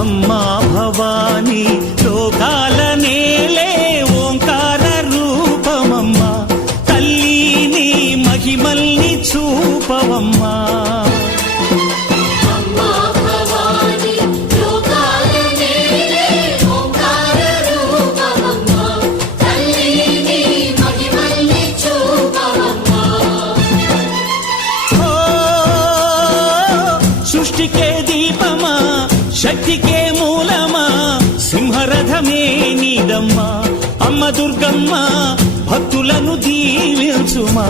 అమ్మా భవానీ లోకాల నేలే ఓంకార రూపమమ్మా, తల్లి నీ మహిమల్ని చూపవమ్మా. సృష్టికే దీపమా, శక్తికే మూలమా, సింహరథమే నీదమ్మా. అమ్మ దుర్గమ్మ భక్తులను దీవించుమా.